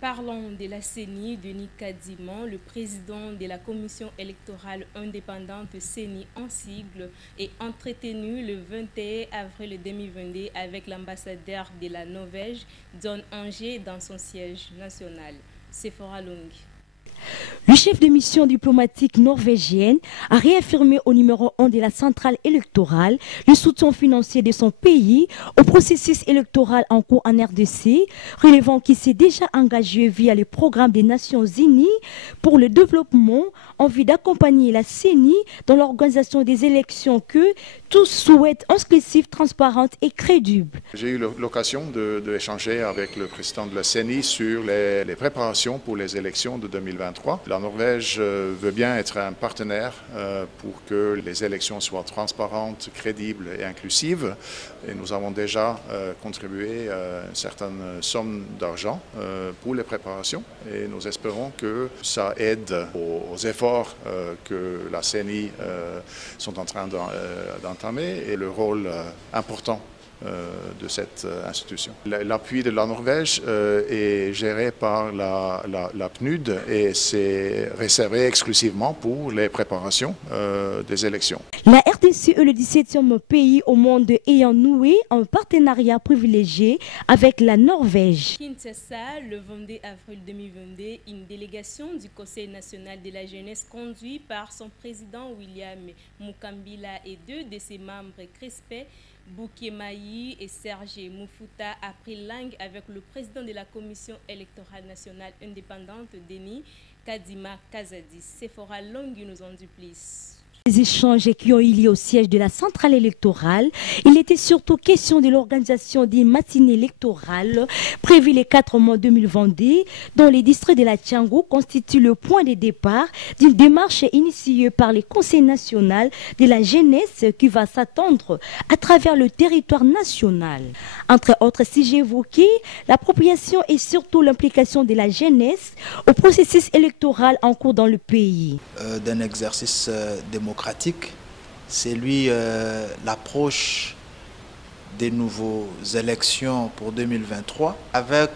Parlons de la CENI. Denis Kadima, le président de la commission électorale indépendante CENI en sigle, est entretenu le 21 avril 2022 avec l'ambassadeur de la Norvège, John Anger, dans son siège national. Sephora Long. Le chef de mission diplomatique norvégienne a réaffirmé au numéro 1 de la centrale électorale le soutien financier de son pays au processus électoral en cours en RDC, relevant qu'il s'est déjà engagé via le programme des Nations Unies pour le développement en vue d'accompagner la CENI dans l'organisation des élections que tous souhaitent inclusives, transparentes et crédibles. J'ai eu l'occasion d'échanger avec le président de la CENI sur les préparations pour les élections de 2023. La Norvège veut bien être un partenaire pour que les élections soient transparentes, crédibles et inclusives. Et nous avons déjà contribué à une certaine somme d'argent pour les préparations. Et nous espérons que ça aide aux efforts que la CENI sont en train d'entamer et le rôle important de cette institution. L'appui de la Norvège est géré par la PNUD et c'est réservé exclusivement pour les préparations des élections. La RDC est le 17e pays au monde ayant noué un partenariat privilégié avec la Norvège. Kinshasa, le 22 avril 2022, une délégation du Conseil national de la jeunesse conduite par son président William Mukambila et deux de ses membres Crispin Boukemayi et Serge Moufuta a pris langue avec le président de la Commission électorale nationale indépendante, Denis Kadima Kazadi. Sephora Long nous en dit plus. Les échanges qui ont eu lieu au siège de la centrale électorale, il était surtout question de l'organisation d'une matinée électorale prévue le 4 mai 2022, dont les districts de la Tchangou constituent le point de départ d'une démarche initiée par le Conseil national de la jeunesse qui va s'attendre à travers le territoire national. Entre autres sujets évoqués, l'appropriation et surtout l'implication de la jeunesse au processus électoral en cours dans le pays. D'un exercice démocratique, c'est lui l'approche des nouvelles élections pour 2023 avec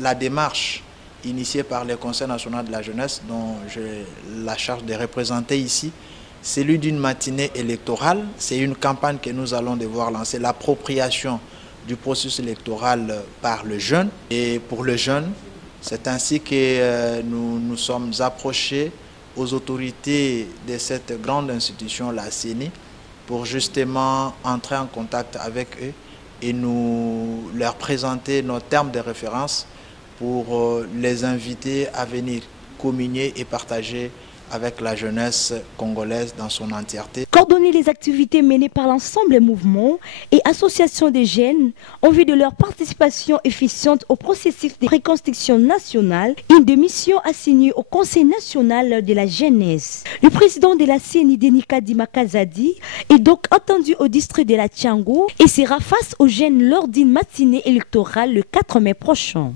la démarche initiée par le Conseil national de la jeunesse dont j'ai la charge de représenter ici. C'est lui d'une matinée électorale, c'est une campagne que nous allons devoir lancer, l'appropriation du processus électoral par le jeune. Et pour le jeune, c'est ainsi que nous nous sommes approchés aux autorités de cette grande institution, la CENI, pour justement entrer en contact avec eux et nous leur présenter nos termes de référence pour les inviter à venir communier et partager avec la jeunesse congolaise dans son entièreté. Coordonner les activités menées par l'ensemble des mouvements et associations de jeunes en vue de leur participation efficiente au processus de reconstruction nationale, une des missions assignées au Conseil national de la jeunesse. Le président de la CENI, Denis Kadima Kazadi, est donc attendu au district de la Tchangou et sera face aux jeunes lors d'une matinée électorale le 4 mai prochain.